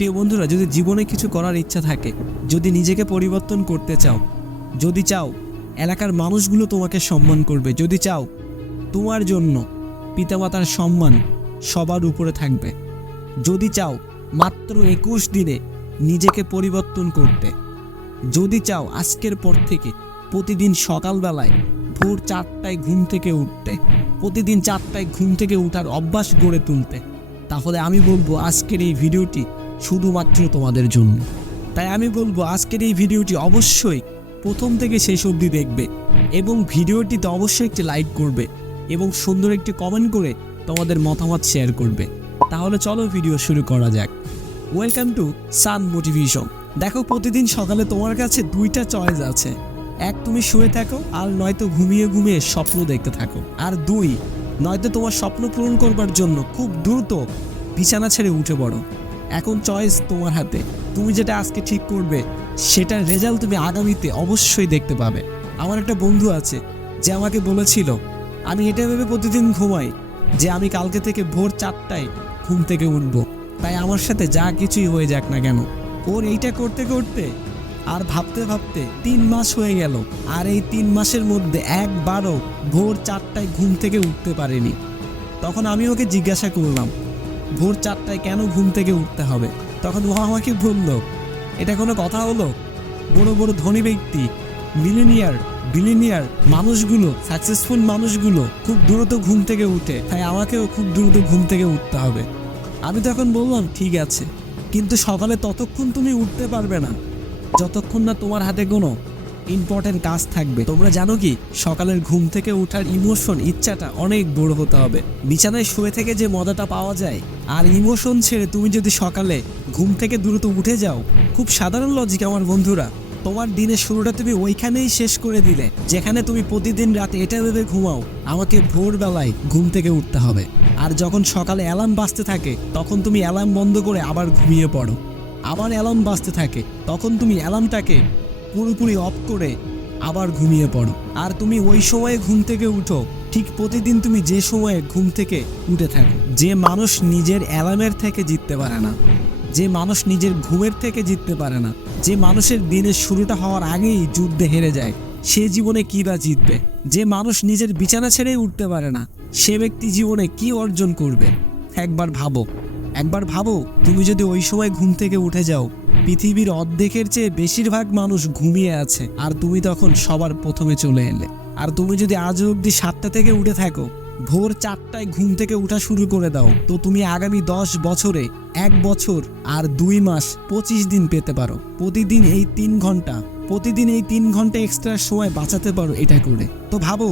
প্রিয় বন্ধুরা, যদি জীবনে কিছু করার ইচ্ছা থাকে, যদি নিজেকে পরিবর্তন করতে চাও, যদি চাও এলাকার মানুষগুলো তোমাকে সম্মান করবে, যদি চাও তোমার জন্য পিতামাতার সম্মান সবার উপরে থাকবে, যদি চাও মাত্র একুশ দিনে নিজেকে পরিবর্তন করতে, যদি চাও আজকের পর থেকে প্রতিদিন সকালবেলায় ভোর চারটায় ঘুম থেকে উঠতে, প্রতিদিন চারটায় ঘুম থেকে উঠার অভ্যাস গড়ে তুলতে, তাহলে আমি বলব আজকের এই ভিডিওটি শুধুমাত্র তোমাদের জন্য। তাই আমি বলব, আজকের এই ভিডিওটি অবশ্যই প্রথম থেকে শেষ অবধি দেখবে এবং ভিডিওটিতে অবশ্যই একটি লাইক করবে এবং সুন্দর একটি কমেন্ট করে তোমাদের মতামত শেয়ার করবে। তাহলে চলো ভিডিও শুরু করা যাক। ওয়েলকাম টু সান মোটিভেশন দেখো, প্রতিদিন সকালে তোমার কাছে দুইটা চয়েস আছে। এক, তুমি শুয়ে থাকো, আর নয়তো ঘুমিয়ে ঘুমিয়ে স্বপ্ন দেখতে থাকো। আর দুই, নয়তো তোমার স্বপ্ন পূরণ করবার জন্য খুব দ্রুত বিছানা ছেড়ে উঠে পড়ো। এখন চয়েস তোমার হাতে। তুমি যেটা আজকে ঠিক করবে, সেটার রেজাল্ট তুমি আগামীতে অবশ্যই দেখতে পাবে। আমার একটা বন্ধু আছে, যে আমাকে বলেছিল, আমি এটা ভেবে প্রতিদিন ঘুমাই যে আমি কালকে থেকে ভোর চারটায় ঘুম থেকে উঠবো। তাই আমার সাথে যা কিছুই হয়ে যাক না কেন। ওর এইটা করতে করতে আর ভাবতে ভাবতে তিন মাস হয়ে গেল, আর এই তিন মাসের মধ্যে একবারও ভোর চারটায় ঘুম থেকে উঠতে পারেনি। তখন আমি ওকে জিজ্ঞাসা করলাম ভোর চারটায় কেন ঘুম থেকে উঠতে হবে? তখন ও আমাকে বলল, এটা কোনো কথা হলো? বড় বড় ধনী ব্যক্তি মিলেনিয়ার বিলিনিয়ার মানুষগুলো সাকসেসফুল মানুষগুলো খুব দ্রুত ঘুম থেকে উঠে, তাই আমাকেও খুব দ্রুত ঘুম থেকে উঠতে হবে। আমি তখন বললাম, ঠিক আছে, কিন্তু সকালে ততক্ষণ তুমি উঠতে পারবে না। যতক্ষণ না তোমার হাতে কোনো ইম্পর্টেন্ট কাজ থাকবে। তোমরা জানো কি? সকালের ঘুম থেকে ওঠার ইমোশন ইচ্ছাটা অনেক বড় হতে হবে। বিছানায় শুয়ে থেকে যে মজাটা পাওয়া যায়, আর ইমোশন ছেড়ে তুমি যদি সকালে ঘুম থেকে দ্রুত উঠে যাও, খুব সাধারণ লজিক আমার বন্ধুরা। তোমার দিনের শুরুটা তুমি ওইখানেই শেষ করে দিলে, যেখানে তুমি প্রতিদিন রাতে এটা ভেবে ঘুমাও, আমাকে ভোরবেলায় ঘুম থেকে উঠতে হবে। আর যখন সকালে অ্যালার্ম বাজতে থাকে, তখন তুমি অ্যালার্ম বন্ধ করে আবার ঘুমিয়ে পড়ো। আবার অ্যালার্ম বাজতে থাকে, তখন তুমি অ্যালার্মটাকে পুরোপুরি অফ করে আবার ঘুমিয়ে পড়ো। আর তুমি ওই সময়ে ঘুম থেকে উঠো। ঠিক প্রতিদিন তুমি যে সময়ে ঘুম থেকে উঠে থাকো। যে মানুষ নিজের অ্যালার্মের থেকে জিততে পারে না, যে মানুষ নিজের ঘুমের থেকে জিততে পারে না, যে মানুষের দিনের শুরুটা হওয়ার আগেই যুদ্ধে হেরে যায়, সে জীবনে কী বা জিতবে? যে মানুষ নিজের বিছানা ছেড়েই উঠতে পারে না, সে ব্যক্তি জীবনে কি অর্জন করবে? একবার ভাবো। একবার ভাবো, তুমি যদি ওই সময় ঘুম থেকে উঠে যাও পৃথিবীর অর্ধেকের চেয়ে বেশিরভাগ মানুষ ঘুমিয়ে আছে। আর তুমি তখন সবার প্রথমে চলে এলে। আর তুমি যদি আজ অবধি সাতটা থেকে উঠে থাকো, ভোর চারটায় ঘুম থেকে উঠা শুরু করে দাও। তো তুমি আগামী দশ বছরে এক বছর আর দুই মাস পঁচিশ দিন পেতে পারো। প্রতিদিন এই তিন ঘণ্টা, প্রতিদিন এই তিন ঘণ্টা এক্সট্রা সময় বাঁচাতে পারো এটা করে। তো ভাবো,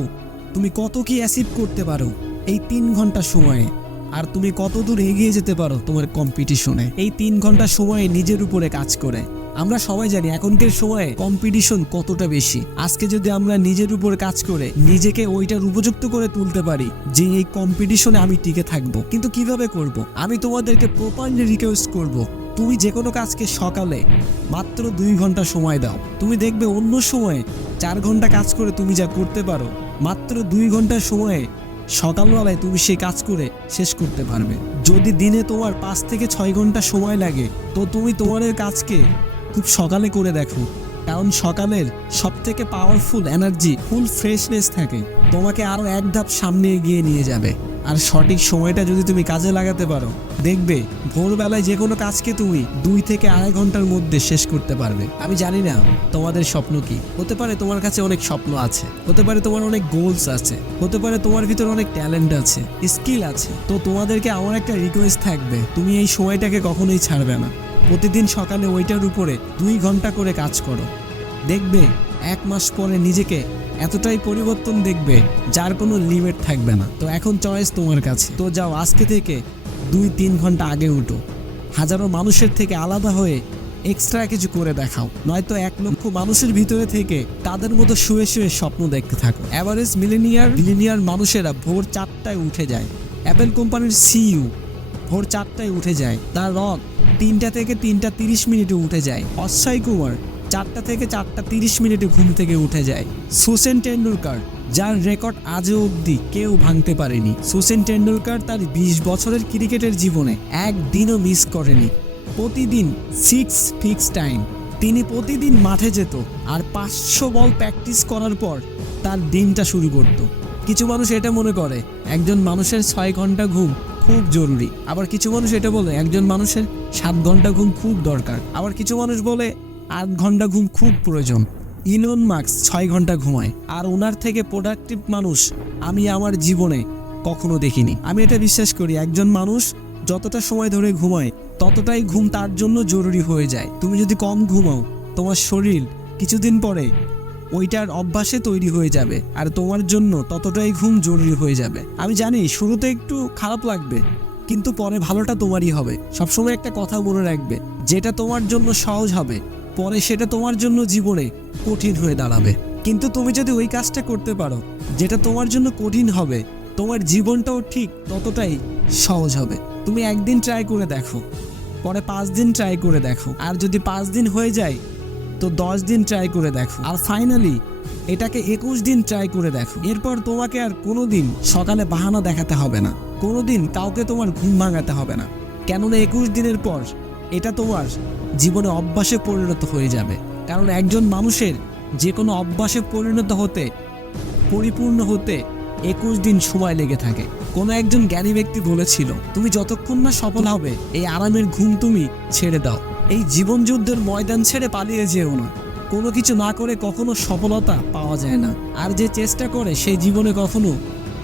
তুমি কত কি অ্যাচিভ করতে পারো এই তিন ঘণ্টা সময়ে? আর তুমি কত দূর এগিয়ে যেতে পারো তোমার কম্পিটিশনে এই তিন ঘণ্টা সময়ে নিজের উপরে কাজ করে। আমরা সবাই জানি এখনকার সময়ে কম্পিটিশন কতটা বেশি। আজকে যদি আমরা নিজের উপর কাজ করে, নিজেকে ওইটার উপযুক্ত করে তুলতে পারি যে এই কম্পিটিশনে আমি টিকে থাকব। কিন্তু কীভাবে করব? আমি তোমাদেরকে প্রপারলি রিকোয়েস্ট করব। তুমি যে কোনো কাজকে সকালে মাত্র দুই ঘণ্টা সময় দাও। তুমি দেখবে অন্য সময়ে চার ঘণ্টা কাজ করে তুমি যা করতে পারো, মাত্র দুই ঘণ্টা সময়ে সকালবেলায় তুমি সেই কাজ করে শেষ করতে পারবে। যদি দিনে তোমার পাঁচ থেকে ছয় ঘণ্টা সময় লাগে, তো তুমি তোমার কাজকে খুব সকালে করে দেখো। কারণ সকালের সব থেকে পাওয়ারফুল এনার্জি ফুল ফ্রেশনেস থাকে। তোমাকে আরও এক ধাপ সামনে এগিয়ে নিয়ে যাবে। আর সঠিক সময়টা যদি তুমি কাজে লাগাতে পারো, দেখবে ভোরবেলায় যে কোনো কাজকে তুমি দুই থেকে আড়াই ঘণ্টার মধ্যে শেষ করতে পারবে। আমি জানি না তোমাদের স্বপ্ন কি। হতে পারে তোমার কাছে অনেক স্বপ্ন আছে, হতে পারে তোমার অনেক গোলস আছে, হতে পারে তোমার ভিতর অনেক ট্যালেন্ট আছে স্কিল আছে। তো তোমাদেরকে আমার একটা রিকোয়েস্ট থাকবে, তুমি এই সময়টাকে কখনোই ছাড়বে না। প্রতিদিন সকালে ওইটার উপরে দুই ঘণ্টা করে কাজ করো। দেখবে এক মাস পরে নিজেকে এতটাই পরিবর্তন দেখবে যার কোনো লিমিট থাকবে না। তো এখন চয়েস তোমার কাছে। তো যাও, আজকে থেকে দুই তিন ঘণ্টা আগে উঠো। হাজারো মানুষের থেকে আলাদা হয়ে এক্সট্রা কিছু করে দেখাও। নয়তো এক লক্ষ মানুষের ভিতরে থেকে তাদের মতো শুয়ে শুয়ে স্বপ্ন দেখতে থাকো। অ্যাভারেজ মিলেনিয়ার মিলেনিয়ার মানুষেরা ভোর চারটায় উঠে যায়। অ্যাপেল কোম্পানির সিইউ ভোর চারটায় উঠে যায়। তার রক তিনটা থেকে তিনটা তিরিশ মিনিটে উঠে যায়। অক্ষয় কুমার চারটা থেকে চারটা তিরিশ মিনিটে ঘুম থেকে উঠে যায়। সুসেন টেন্ডুলকার, যার রেকর্ড আজও অবধি কেউ ভাঙতে পারেনি। সুসেন টেন্ডুলকার তার বিশ বছরের ক্রিকেটের জীবনে একদিনও মিস করেনি। প্রতিদিন সিক্স ফিক্স টাইম তিনি প্রতিদিন মাঠে যেত আর পাঁচশো বল প্র্যাকটিস করার পর তার দিনটা শুরু করত। কিছু মানুষ এটা মনে করে, একজন মানুষের ছয় ঘণ্টা ঘুম খুব জরুরি। আবার কিছু মানুষ এটা বলে, একজন মানুষের সাত ঘণ্টা ঘুম খুব দরকার। আবার কিছু মানুষ বলে আট ঘণ্টা ঘুম খুব প্রয়োজন। ইলন মার্কস ছয় ঘণ্টা ঘুমায়। আর ওনার থেকে প্রোডাক্টিভ মানুষ আমি আমার জীবনে কখনো দেখিনি। আমি এটা বিশ্বাস করি, একজন মানুষ যতটা সময় ধরে ঘুমায়, ততটাই ঘুম তার জন্য জরুরি হয়ে যায়। তুমি যদি কম ঘুমাও, তোমার শরীর কিছুদিন পরে ওইটার অভ্যাসে তৈরি হয়ে যাবে, আর তোমার জন্য ততটাই ঘুম জরুরি হয়ে যাবে। আমি জানি, শুরুতে একটু খারাপ লাগবে, কিন্তু পরে ভালোটা তোমারই হবে। সবসময় একটা কথা মনে রাখবে, যেটা তোমার জন্য সহজ হবে। পরে সেটা তোমার জন্য জীবনে কঠিন হয়ে দাঁড়াবে। কিন্তু তুমি যদি ওই কাজটা করতে পারো, যেটা তোমার জন্য কঠিন হবে, তোমার জীবনটাও ঠিক ততটাই সহজ হবে। তুমি একদিন ট্রাই করে দেখো, পরে পাঁচ দিন ট্রাই করে দেখো। আর যদি পাঁচ দিন হয়ে যায়, তো দশ দিন ট্রাই করে দেখো। আর ফাইনালি এটাকে একুশ দিন ট্রাই করে দেখো। এরপর তোমাকে আর কোনো দিন সকালে বাহানা দেখাতে হবে না। কোনো দিন কাউকে তোমার ঘুম ভাঙাতে হবে না। কেননা একুশ দিনের পর এটা তোমার জীবনে অভ্যাসে পরিণত হয়ে যাবে। কারণ একজন মানুষের যে কোনো অভ্যাসে পরিণত হতে, পরিপূর্ণ হতে একুশ দিন সময় লেগে থাকে। কোনো একজন জ্ঞানী ব্যক্তি বলেছিল, তুমি যতক্ষণ না সফল হবে, এই আরামের ঘুম তুমি ছেড়ে দাও। এই জীবন যুদ্ধের ময়দান ছেড়ে পালিয়ে যেও না। কোনো কিছু না করে কখনো সফলতা পাওয়া যায় না। আর যে চেষ্টা করে সেই জীবনে কখনো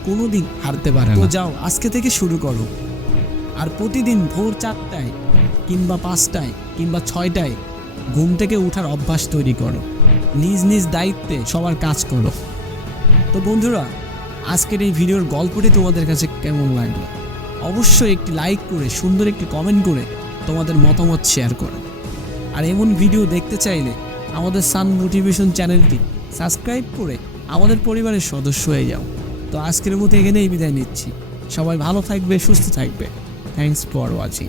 কোনোদিন হারতে পারে না। যাও, আজকে থেকে শুরু করো। আর প্রতিদিন ভোর চারটায় কিংবা পাঁচটায় কিংবা ছয়টায় ঘুম থেকে উঠার অভ্যাস তৈরি করো। নিজ নিজ দায়িত্বে সবার কাজ করো। তো বন্ধুরা, আজকের এই ভিডিওর গল্পটি তোমাদের কাছে কেমন লাগল? অবশ্যই একটি লাইক করে, সুন্দর একটি কমেন্ট করে তোমাদের মতামত শেয়ার করো। আর এমন ভিডিও দেখতে চাইলে আমাদের সান মোটিভেশন চ্যানেলটি সাবস্ক্রাইব করে আমাদের পরিবারের সদস্য হয়ে যাও। তো আজকের মতো এখানেই বিদায় নিচ্ছি। সবাই ভালো থাকবে, সুস্থ থাকবে। Thanks for watching